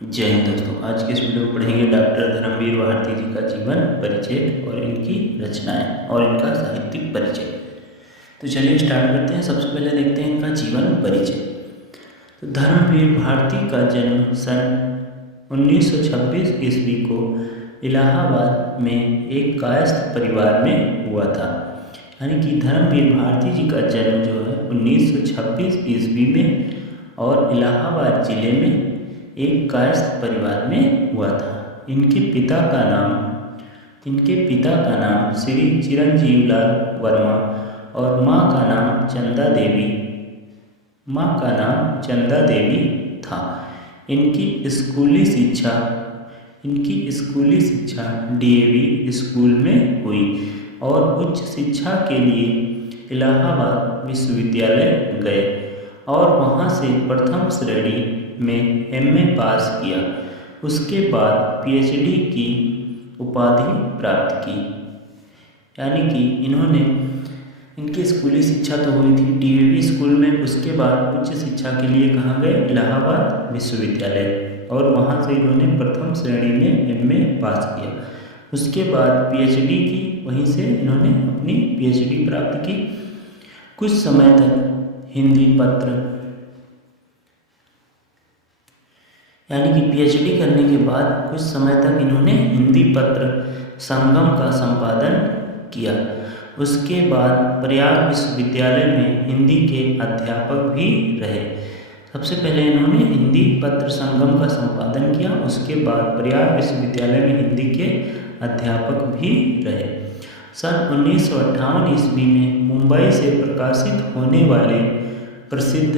जय हिंद दोस्तों। आज के इस वीडियो में पढ़ेंगे डॉक्टर धर्मवीर भारती जी का जीवन परिचय और इनकी रचनाएं और इनका साहित्यिक परिचय। तो चलिए स्टार्ट करते हैं। सबसे पहले देखते हैं इनका जीवन परिचय। तो धर्मवीर भारती का जन्म सन 1926 ईस्वी को इलाहाबाद में एक कायस्थ परिवार में हुआ था। यानी कि धर्मवीर भारती जी का जन्म जो है 1926 ईस्वी में और इलाहाबाद जिले में एक कायस्थ परिवार में हुआ था। इनके पिता का नाम श्री चिरंजीवलाल वर्मा और माँ का नाम चंदा देवी था। इनकी स्कूली शिक्षा डीएवी स्कूल में हुई और उच्च शिक्षा के लिए इलाहाबाद विश्वविद्यालय गए और वहाँ से प्रथम श्रेणी में एमए पास किया। उसके बाद पीएचडी की उपाधि प्राप्त की। यानी कि इनकी स्कूली शिक्षा तो हुई थी डीएवी स्कूल में, उसके बाद उच्च शिक्षा के लिए कहाँ गए? इलाहाबाद विश्वविद्यालय, और वहाँ से इन्होंने प्रथम श्रेणी में एमए पास किया। उसके बाद पीएचडी की, वहीं से इन्होंने अपनी पीएचडी प्राप्त की। कुछ समय तक हिंदी पत्र, यानी कि पीएचडी करने के बाद कुछ समय तक इन्होंने हिंदी पत्र संगम का संपादन किया। उसके बाद प्रयाग विश्वविद्यालय में हिंदी के अध्यापक भी रहे। सबसे पहले इन्होंने हिंदी पत्र संगम का संपादन किया, उसके बाद प्रयाग विश्वविद्यालय में हिंदी के अध्यापक भी रहे। सन 1958 ईस्वी में मुंबई से प्रकाशित होने वाले प्रसिद्ध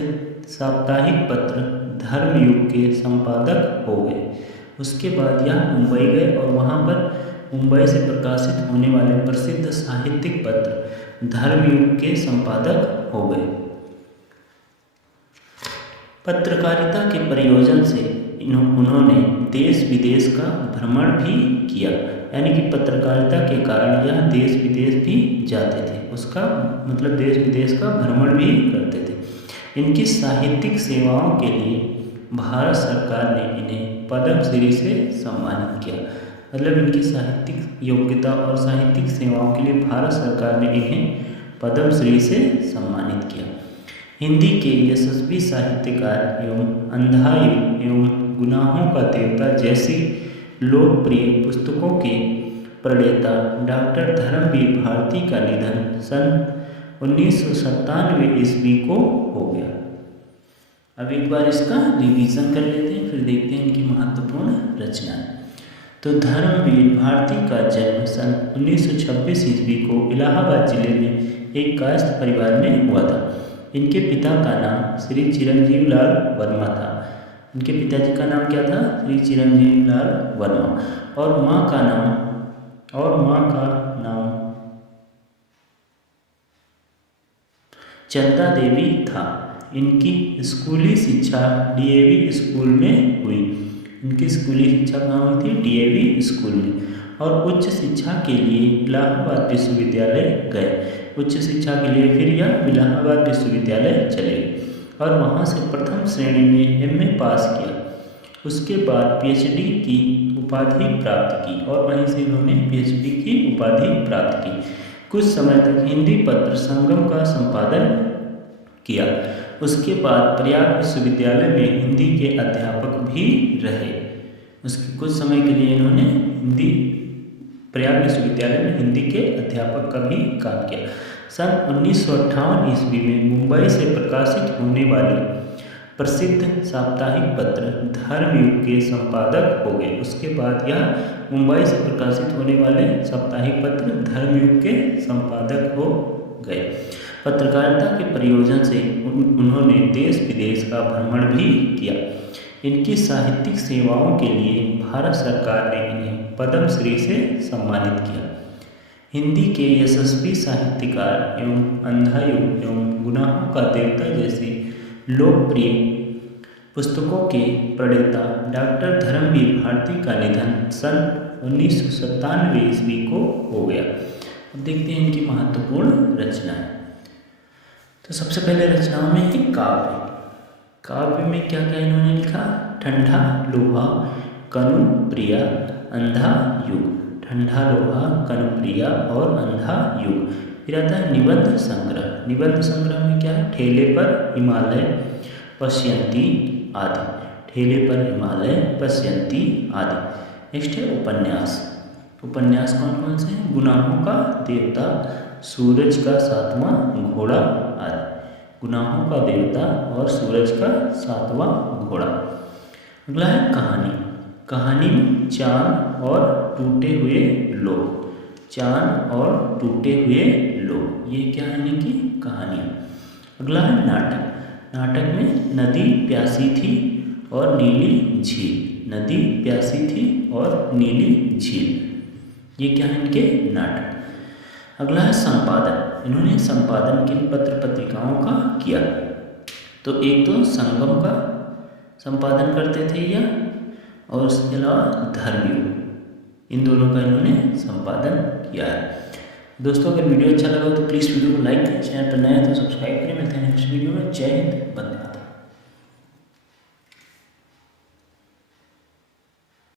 साप्ताहिक पत्र धर्मयुग के संपादक हो गए। उसके बाद यह मुंबई गए और वहाँ पर मुंबई से प्रकाशित होने वाले प्रसिद्ध साहित्यिक पत्र धर्मयुग के संपादक हो गए। पत्रकारिता के प्रयोजन से उन्होंने देश विदेश का भ्रमण भी किया। यानी कि पत्रकारिता के कारण यह देश विदेश भी जाते थे, उसका मतलब देश विदेश का भ्रमण भी करते थे। इनकी साहित्यिक सेवाओं के लिए भारत सरकार ने इन्हें पद्मश्री से सम्मानित किया। मतलब इनकी साहित्यिक योग्यता और साहित्यिक सेवाओं के लिए भारत सरकार ने इन्हें पद्मश्री से सम्मानित किया। हिंदी के यशस्वी साहित्यकार एवं अंधायुग एवं गुनाहों का देवता जैसी लोकप्रिय पुस्तकों के प्रणेता डॉक्टर धर्मवीर भारती का निधन सन 1997 ईस्वी को हो गया। अब एक बार इसका रिवीजन कर लेते हैं, फिर देखते हैं इनकी महत्वपूर्ण रचनाएं। तो धर्मवीर भारती का जन्म सन 1926 ईस्वी को इलाहाबाद जिले में एक कायस्थ परिवार में हुआ था। इनके पिता का नाम श्री चिरंजीवलाल वर्मा था। इनके पिताजी का नाम क्या था? श्री चिरंजीवलाल वर्मा, और माँ का नाम चंदा देवी था। इनकी स्कूली शिक्षा डीएवी स्कूल में हुई। इनकी स्कूली शिक्षा कहाँ हुई थी? डीएवी स्कूल में, और उच्च शिक्षा के लिए इलाहाबाद विश्वविद्यालय गए। उच्च शिक्षा के लिए फिर यह इलाहाबाद विश्वविद्यालय चले और वहाँ से प्रथम श्रेणी में एमए पास किया। उसके बाद पीएचडी की उपाधि प्राप्त की और वहीं से इन्होंने पीएचडी की उपाधि प्राप्त की। कुछ समय तक हिंदी पत्र संगम का संपादन किया। उसके बाद प्रयाग विश्वविद्यालय में हिंदी के अध्यापक भी रहे। उसके कुछ समय के लिए इन्होंने प्रयाग विश्वविद्यालय में हिंदी के अध्यापक का भी काम किया। सन 1958 ईस्वी में मुंबई से प्रकाशित होने वाले प्रसिद्ध साप्ताहिक पत्र धर्मयुग के संपादक हो गए। उसके बाद यह मुंबई से प्रकाशित होने वाले साप्ताहिक पत्र धर्मयुग के संपादक हो गए। पत्रकारिता के प्रयोजन से उन्होंने देश विदेश का भ्रमण भी किया। इनकी साहित्यिक सेवाओं के लिए भारत सरकार ने इन्हें पद्मश्री से सम्मानित किया। हिंदी के यशस्वी साहित्यकार एवं अंधायुग एवं गुनाहों का देवता जैसी लोकप्रिय पुस्तकों के प्रणेता डॉक्टर धर्मवीर भारती का निधन सन 1997 ईस्वी को हो गया। अब देखते हैं इनकी महत्वपूर्ण रचनाएं। तो सबसे पहले रचनाओं में है काव्य। काव्य में क्या क्या इन्होंने लिखा? ठंडा लोहा कनु प्रिया अंधा युग, ठंडा लोहा कनु प्रिया और अंधा युग। फिर आता है निबंध संग्रह। निबंध संग्रह में क्या है, ठेले पर हिमालय पश्यंती आदि, ठेले पर हिमालय पश्यंती आदि। नेक्स्ट है उपन्यास। उपन्यास कौन कौन से हैं, गुनाहों का देवता, सूरज का सातवां घोड़ा आदि, गुनाहों का देवता और सूरज का सातवां घोड़ा। अगला है कहानी। कहानी में चांद और टूटे हुए लोग, चांद और टूटे हुए लोग, ये क्या है इनकी कहानी। अगला है नाटक। नाटक में नदी प्यासी थी और नीली झील, नदी प्यासी थी और नीली झील, ये क्या है इनके नाटक। अगला है संपादन। इन्होंने संपादन किन पत्र पत्रिकाओं का किया, तो एक तो संगम का संपादन करते थे यह, और उसके अलावा धर्मयुग, इन दोनों का इन्होंने संपादन किया है। दोस्तों अगर वीडियो अच्छा लगा तो प्लीज़ वीडियो को लाइक करें, चैनल पर नए हैं तो सब्सक्राइब करें। मिलते हैं नेक्स्ट वीडियो में। जय हिंद, वंदे।